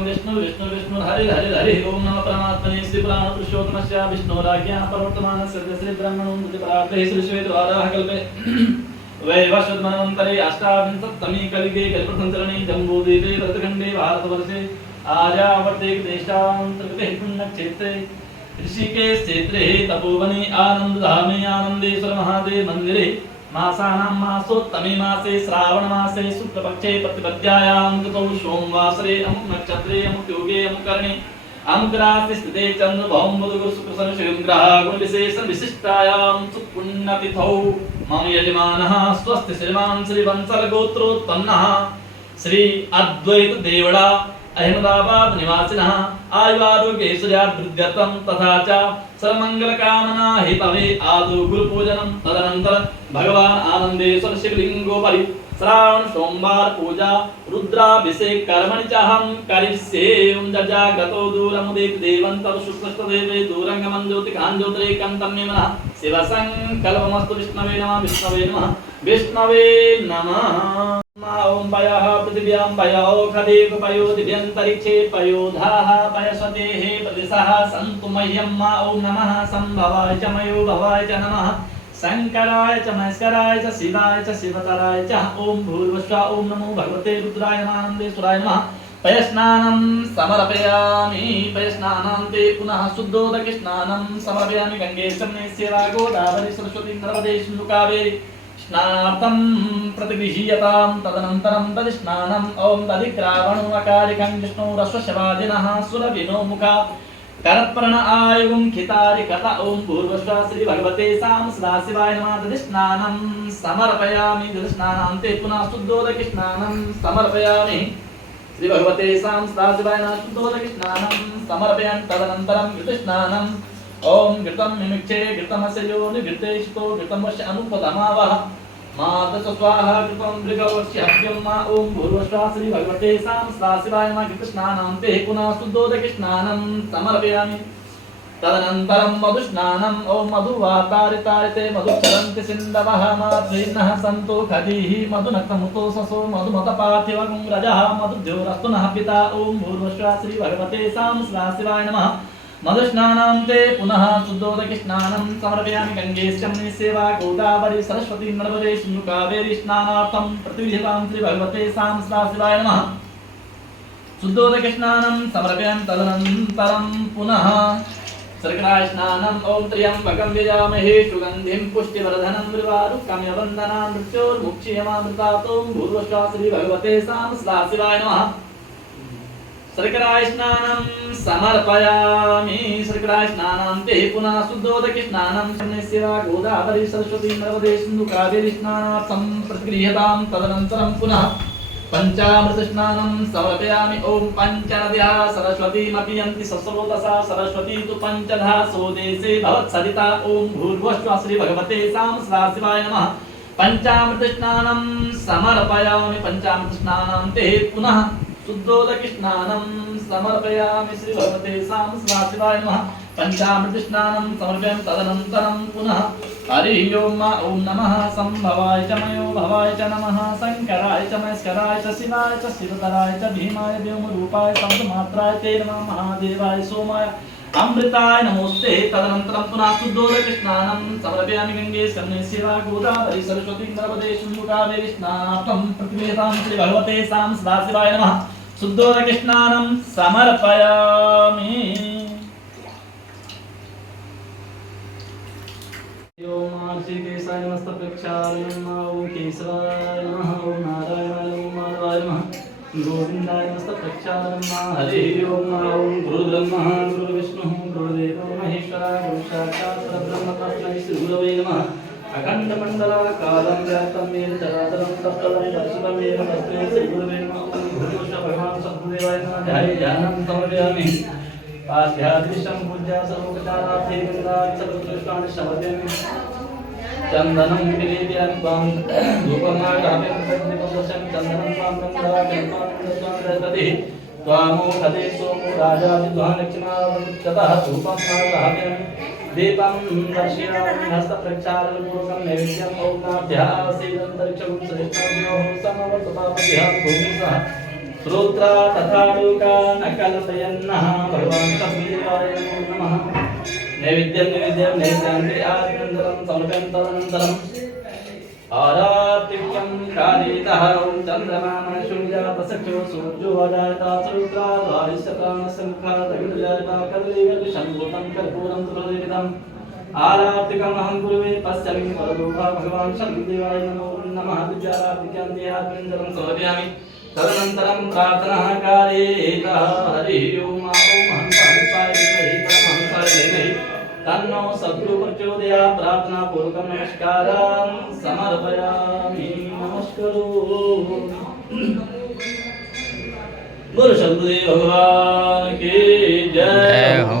ओम विष्णु विष्णु विष्णु हरि हरि हरि ओम नमः परमात्मने श्री पुराण पुरुषोत्तमस्य विष्णुराज्ञा प्रवर्तमानस्य श्री ब्रह्मणो मुदिपरात्रे श्री श्वेतवाराह कल्पे वैवस्वतमन्वन्तरे अष्टाविंशत्तमे कलिगे कल्पसंचरणे जम्बूद्वीपे भरतखण्डे भारतवर्षे आर्यावर्ते देशान्तर्गते पुण्यक्षेत्रे ऋषिकेश क्षेत्रे तपोवने आनन्दधामे आनन्देश्वर महादेव मन्दिरे मासानां मासोत्तमे मासे श्रावण मासे शुक्लपक्षे प्रतिपद्यायां गतौ सोमवासरे अमुक नक्षत्रे अमुक योगे अमुक कर्णे अमुक राशि स्थिते चंद्र भौम बुध गुरु शुक्र शनि शुभ ग्रह गुण विशेषण विशिष्टायां सुपुण्यतिथौ मम यजमानः स्वस्ति श्रीमान् श्री वंशल गोत्रोत्पन्नः श्री अद्वैत देवड़ा अहमदाबाद निवासिनः आयुरारोग्यैश्वर्याभिवृद्ध्यर्थं तथा च सर्वमङ्गलकामना हेतवे आदौ गुरुपूजनं तदनन्तरं भगवान् आनन्देश्वर शिवलिङ्गोपरि श्रावण सोमवार पूजा रुद्राभिषेक कर्मणि चाहं करिष्ये ओम जजागतो दूरमुदित देवन्तं शुक्लस्तदेवे दूरंगमं ज्योतिकां ज्योतिरेकन्तं मे मनः शिवसङ्कल्पमस्तु विष्णवे नमः विष्णवे नमः विष्णवे नमः ओम पयः पृथिव्यां पयो खदेव पयो दिव्यन्तरिक्षे पयोधाः पयस्वतेः प्रदिशः सन्तु मह्यं मा ओम नमः संभवाय च मयो भवाय च नमः शंकराय च महेश्वराय च शिवाय च शिवतराय च ओम भूर्भुवस्सुः ओम नमो भगवते रुद्राय नमानन्देश्वराय नमः पयस्नानं समर्पयामि पयस्नानान्ते पुनः शुद्धोदकस्नानं समर्पयामि गंगे यमुने सेवा गोदावरी सरस्वती नर्मदे सिन्धु कावेरी स्नानार्थं प्रतिगृह्यतां तदनन्तरं तद्स्नानं ओम तदिक्रावणो अकारिकं विष्णुरश्वशवादिनः सुरभिनो मुखा करत्पर्ण आयुगं खितारि कथा ओम भूर्भुवस्सुः श्री भगवते साम सदाशिवाय नमः तद्स्नानं समर्पयामि तद्स्नानान्ते पुनः शुद्धोदकस्नानं समर्पयामि श्री भगवते साम सदाशिवाय नमः शुद्धोदकस्नानं समर्पयामि तदनन्तरं घृतस्नानं ओम घृतं मिमिक्षे घृतमस्य योनि घृतेशितो घृतमस्य अनुपदमावः मातस स्वाहा कृतं मृगवस्य हव्यं मा ओम भूर्भुवस्सुः श्री भगवते साम सदाशिवाय नमः घृतस्नानान्ते पुनः शुद्धोदकस्नानं समर्पयामि तदनन्तरं मधुस्नानं ओम मधुवातारितारिते मधुचरन्ति सिन्धवः माध्वीनः सन्तो खदीः मधुनक्तमुतो ससो मधुमतपार्थिवं रजः मधुद्योरस्तु नः पिता ओम भूर्भुवस्सुः श्री भगवते साम सदाशिवाय नमः मधुस्नानान्ते पुनः शुद्धोदकस्नानं समर्पयामि गंगे यमुने सेवा गोदावरी सरस्वती नर्मदे सिन्धु कावेरी स्नानार्थं प्रतिगृह्यतां श्री भगवते साम सदाशिवाय नमः शुद्धोदकस्नानं समर्पयामि तदनन्तरं पुनः सर्कराय स्नानं ओम त्र्यंबकं यजामहे सुगन्धिं पुष्टिवर्धनं मृवारुकम्यवन्दनां मृत्योर्मुक्षीयमामृतात् ओम भूर्भुवस्सुः श्री भगवते साम सदाशिवाय नमः सर्कराय स्नानं समर्पयामि सर्कराय स्नानान्ते पुनः शुद्धोदकस्नानं यमुने सेवा गोदावरी सरस्वती नर्मदे सिन्धु कावेरी स्नानार्थं प्रतिगृह्यतां तदनन्तरं पुनः पंचामृत स्नानं समर्पयामि ओम पंचनद्यः सरस्वतीमपि यन्ति सस्रोतसा सरस्वती तु पंचधा सोदेशे भवत्सरिता ओम भूर्भुवस्सुः श्री भगवते साम सदाशिवाय नमः पंचामृत स्नानं समर्पयामि पंचामृत स्नानान्ते पुनः शुद्धोदकस्नानं समर्पयामि श्री भगवते साम सदाशिवाय नमः पंचामृत स्नानं समर्पयामि तदनन्तरं पुनः हरि ओम ओम नमः संभवाय च मयो भवाय च नमः शंकराय च महेश्वराय च शिवाय च शिवतराय च भीमाय व्योमरूपाय शब्दमात्राय ते नमः महादेवाय सोमाय अमृताय नमोस्ते तदनन्तरं पुनः शुद्धोदकस्नानं समर्पयामि गंगे यमुने सेवा गोदावरी सरस्वती नर्मदे सिन्धु कावेरी स्नानार्थं प्रतिगृह्यतां श्री भगवते साम सदाशिवाय नमः शुद्धोदकस्नानं समर्पयामि ओम श्रीकेशाय नमः प्रेक्षाय नमः ओम केशवाय नमः ओम नारायणाय ओम माधवाय नमः गोविंदाय नमः प्रेक्षाय नमः हरि ओम ओम गुरुब्रह्मा गुरुविष्णुः गुरुदेवो महेश्वरः गुरु साक्षात् परब्रह्म तस्मै श्री गुरवे नमः अखण्डमण्डलाकारं व्याप्तं येन चराचरं तत्पदं दर्शितं येन तस्मै श्री गुरवे नमः ओम भूर्भुवस्सुः भगवान् सद्गुरुदेवाय नमः ध्याये ध्यानं समर्पयामि आध्यात्मिकं पूज्या सर्वोपचारार्थे गंगां सर्वोत्कृष्टानि समर्पयामि चंदनं विलेपयामि त्वां धूपमाघ्राम्यं प्रदीपदर्शनं चंदनं त्वां गन्धामि त्वामोहदे सोमो राजादिद्वालक्ष्मावृत्ततः धूपं आघ्राम्यं दीपं दर्शयामि हस्तप्रक्षालनपूर्वकं नैवेद्यं ओम नाभ्यासीदन्तरिक्षं श्रेष्ठाभ्योः समवर्ततामभ्यां भूमिसः श्रोत्रा तथा लोका न कल्पयन्नः भगवान् शब्देवाय नमो नमः नैवेद्यं नैवेद्यान्ते आनन्दं समर्पयन् तदनन्तरम् आरात्रिक्यं कारितः चन्द्रमा मनशूर्यातसख्यो सूर्यो अजायता श्रोत्रा द्वारिशतानसङ्खा तगिर्जायता कदलीगर्भिषम्भूतं कर्पूरं सुप्रदीपितम् आरात्रिकमहं कुर्वे पश्यामि परलोका भगवान् शब्देवाय नमो नमः द्वितीयारात्रिक्यन्ते आनन्दं समर्पयामि तदनन्तरं प्रार्थनाः कारितः हरिः ओम् ॐ हंसाय विद्महे परमहंसाय धीमहि तन्नो सद्गुरु प्रचोदयात् प्रार्थना पूर्वकं नमस्कारान् समर्पयामि नमस्करो गुरु शब्ददेव भगवान की जय हो।